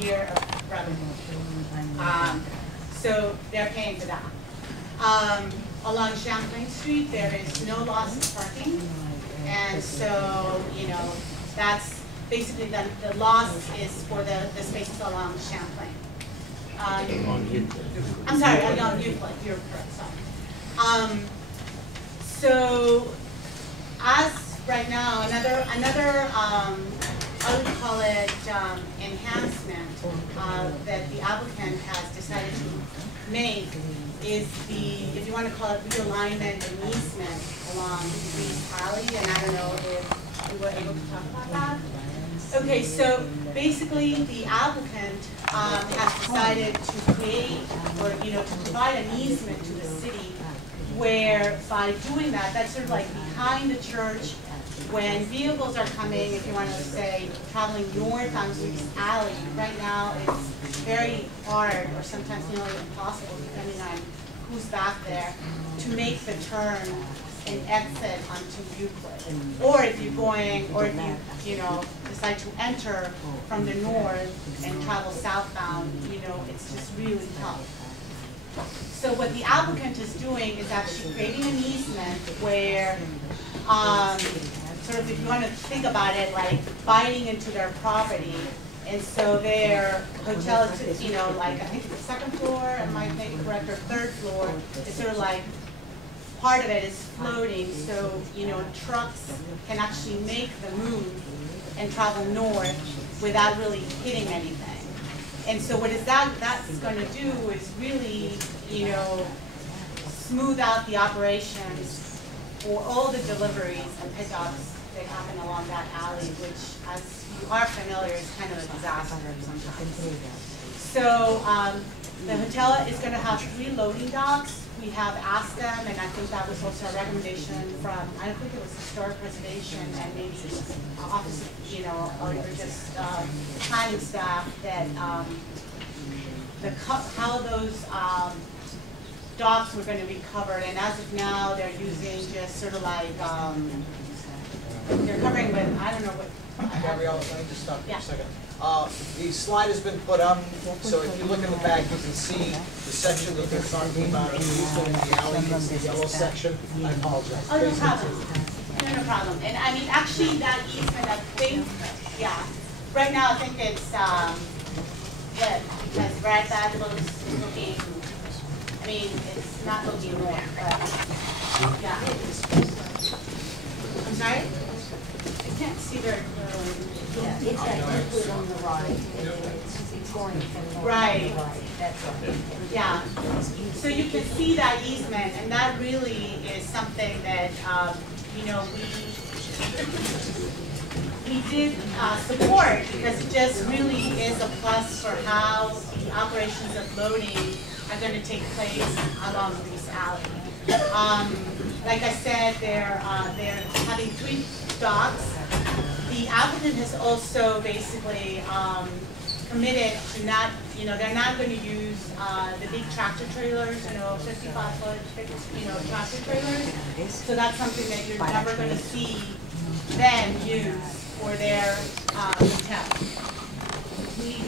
year of revenue. So they're paying for that. Along Champlain Street, there is no loss of parking. And so, you know, that's basically the loss is for the spaces along Champlain. I'm sorry, on Euclid, you're correct, sorry. So, as right now, another I would call it enhancement that the applicant has decided to make is if you want to call it realignment and easement along Reese Alley, and I don't know if we were able to talk about that. Okay, so basically the applicant has decided to create or, you know, to provide an easement to the city where by doing that, that's sort of like behind the church when vehicles are coming, if you want to say, traveling north on Reese Alley. Right now it's very hard or sometimes nearly impossible depending on who's back there to make the turn and exit onto Euclid. Or if you're going, or if you know, decide to enter from the north and travel southbound, you know, it's just really tough. So what the applicant is doing is actually creating an easement where, sort of if you want to think about it, like biting into their property. And so their hotel is, you know, like I think it's the second floor, am I thinking correct, or third floor, it's sort of like part of it is floating, so, you know, trucks can actually make the move and travel north without really hitting anything. And so what is that's going to do is really, you know, smooth out the operations for all the deliveries and pickups that happen along that alley, which, as you are familiar, is kind of a disaster sometimes. So the hotel is going to have 3 loading docks. We have asked them, and I think that was also a recommendation from, I think it was historic preservation and maybe office, you know, or just planning staff, that how those docks were going to be covered. And as of now, they're using just sort of like, they're covering with, I don't know what. Gabrielle, let me just stop you Yeah. for a second. The slide has been put up, so if you look in the back, you can see the section that they're talking about, the easement in the alley, it's the yellow section. I apologize. Oh, no problem. No problem. And I mean, actually, that easement, I think, yeah. Right now, I think it's good, because right back looks looking, I mean, it's not looking north, but, yeah. I'm sorry? I can't see very clearly. Yeah, it's that liquid on the right. It's going from right. Right. That's right. Yeah. So you can see that easement, and that really is something that you know we did support, because it just really is a plus for how the operations of loading are going to take place along Reese Alley. Like I said, they're having 3 docks. The applicant has also basically committed to not, you know, they're not going to use the big tractor trailers, you know, 55-foot, you know, tractor trailers. So that's something that you're never going to see them use for their hotel.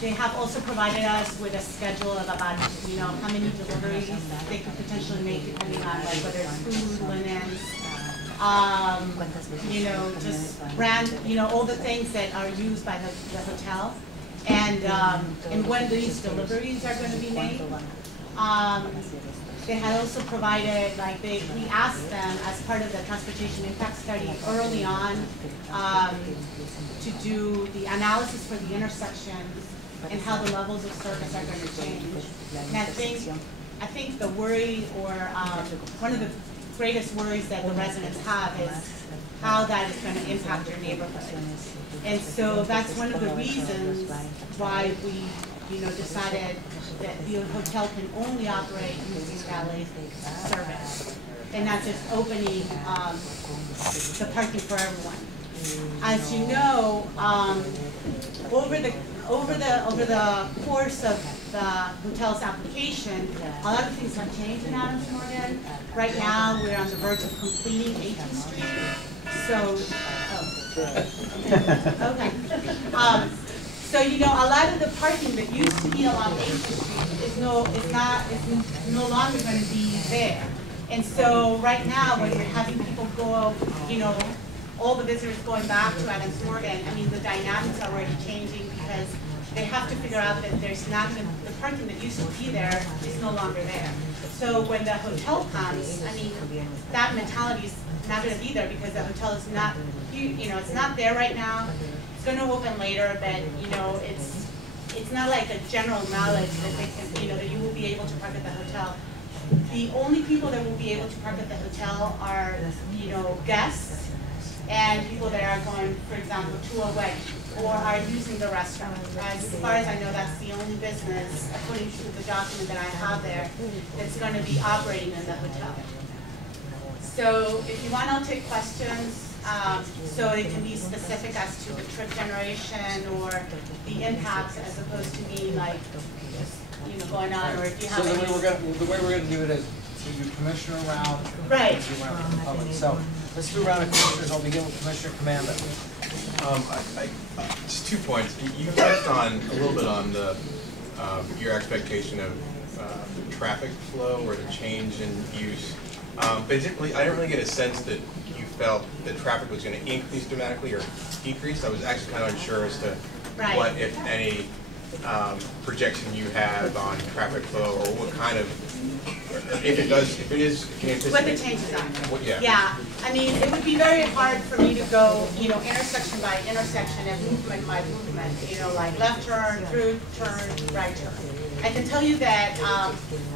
They have also provided us with a schedule of about, you know, how many deliveries they could potentially make depending on like whether it's food, linens, you know, just brand, you know, all the things that are used by the hotel, and when these deliveries are going to be made. They had also provided, like we asked them as part of the transportation impact study early on to do the analysis for the intersections and how the levels of service are going to change. And I think the worry, or one of the greatest worries that the residents have, is how that is going to impact your neighborhood. And so that's one of the reasons why we, you know, decided that the hotel can only operate using valet service and not just opening the parking for everyone. As you know, over the course of the hotel's application, a lot of things have changed in Adams Morgan. Right now, we're on the verge of completing 18th Street. So, okay. So, you know, a lot of the parking that used to be along 8th Street is no longer going to be there. And so right now, when we're having people go, you know, all the visitors going back to Adams Morgan, I mean, the dynamics are already changing because they have to figure out that there's not going to, the parking that used to be there is no longer there. So when the hotel comes, I mean, that mentality is not going to be there because the hotel is not, you know, it's not there right now. It's going to open later, but you know, it's not like a general knowledge that they can, you know, that you will be able to park at the hotel. The only people that will be able to park at the hotel are, you know, guests and people that are going, for example, to a wedding or are using the restaurant. As far as I know, that's the only business, according to the document that I have there, that's going to be operating in the hotel. So if you want, I'll take questions. So it can be specific as to the trip generation or the impacts as opposed to being like, you know, going on, or if you have So any. the way we're going to do it is to do commissioner round. Right. And do round of the public. So let's do round of commissioners. I'll begin with Commissioner Commanda. Just 2 points. You touched on a little bit on the your expectation of the traffic flow or the change in use. But I didn't really get a sense that you felt that traffic was going to increase dramatically or decrease. I was actually kind of unsure as to what, if any, projection you have on traffic flow, or what kind of, if it is, can you anticipate What the changes are. What, yeah. Yeah, I mean, it would be very hard for me to go, you know, intersection by intersection and movement by movement, you know, like left turn, through turn, right turn. I can tell you that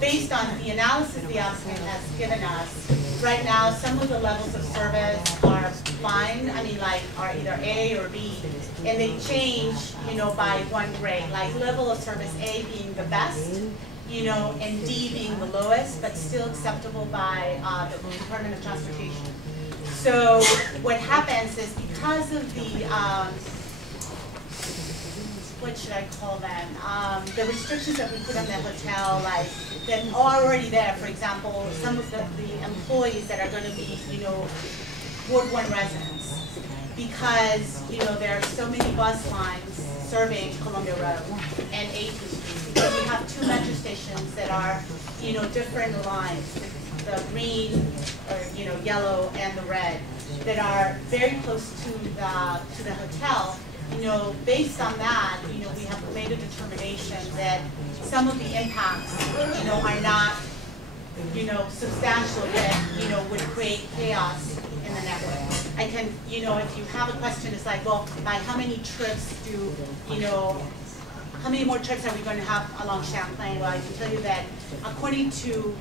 based on the analysis the applicant has given us, right now some of the levels of service are fine, I mean like are either A or B, and they change, you know, by 1 grade, like level of service A being the best, you know, and D being the lowest, but still acceptable by the Department of Transportation. So what happens is because of the what should I call them? The restrictions that we put on the hotel, like that are already there. For example, some of the employees that are going to be, you know, Ward 1 residents, because you know there are so many bus lines serving Columbia Road and 8th Street. Because we have 2 metro stations that are, you know, different lines, the green or you know yellow and the red, that are very close to the hotel. You know, based on that, you know, we have made a determination that some of the impacts, you know, are not, you know, substantial that, you know, would create chaos in the network. I can, you know, if you have a question, it's like, well, by how many trips do, you know, how many more trips are we going to have along Champlain? Well, I can tell you that according to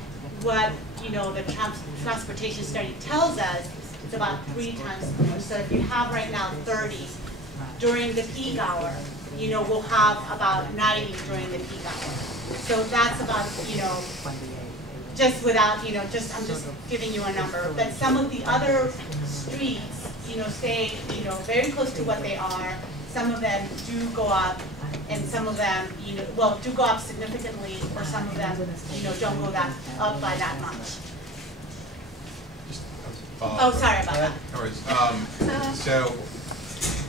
what, you know, the transportation study tells us, it's about 3 times more. So if you have right now 30, during the peak hour, you know, we'll have about 90 during the peak hour. So that's about, you know, just without, you know, I'm just giving you a number. But some of the other streets, you know, stay, you know, very close to what they are. Some of them do go up, and some of them, you know, well, do go up significantly, or some of them, you know, don't go that up by that much. Oh, sorry about that. No worries. So,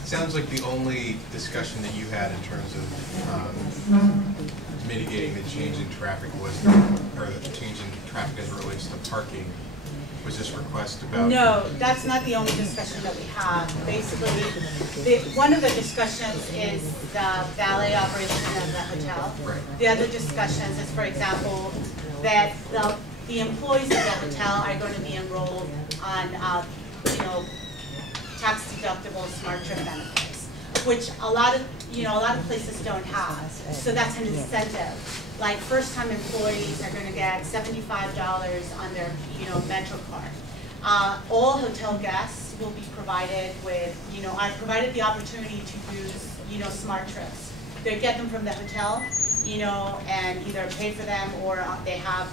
sounds like the only discussion that you had in terms of mitigating the change in traffic was, or the change in traffic as it relates to parking, was this request about? No, that's not the only discussion that we have. Basically, one of the discussions is the valet operation of the hotel. Right. The other discussions is, for example, that the employees of the hotel are going to be enrolled on, you know, tax deductible smart trip benefits, which a lot of places don't have. So that's an incentive. Like first-time employees are going to get $75 on their, you know, Metro card. All hotel guests will be provided with, you know, are provided the opportunity to use, you know, smart trips. They get them from the hotel, you know, and either pay for them or they have,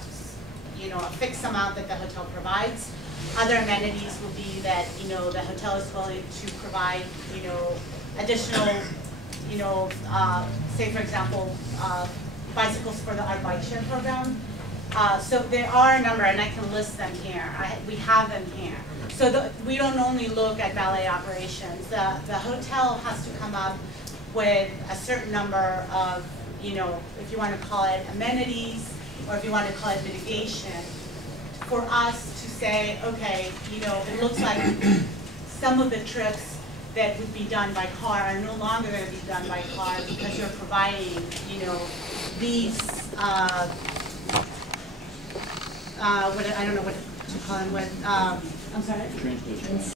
you know, a fixed amount that the hotel provides. Other amenities will be that, you know, the hotel is willing to provide, you know, additional, you know, say for example, bicycles for our bike share program. So there are a number, and I can list them here. We have them here. So we don't only look at valet operations. The hotel has to come up with a certain number of, you know, if you want to call it amenities, or if you want to call it mitigation, for us to say, okay, you know, it looks like some of the trips that would be done by car are no longer going to be done by car because you're providing, you know, these, what, I don't know what to call them, what, I'm sorry?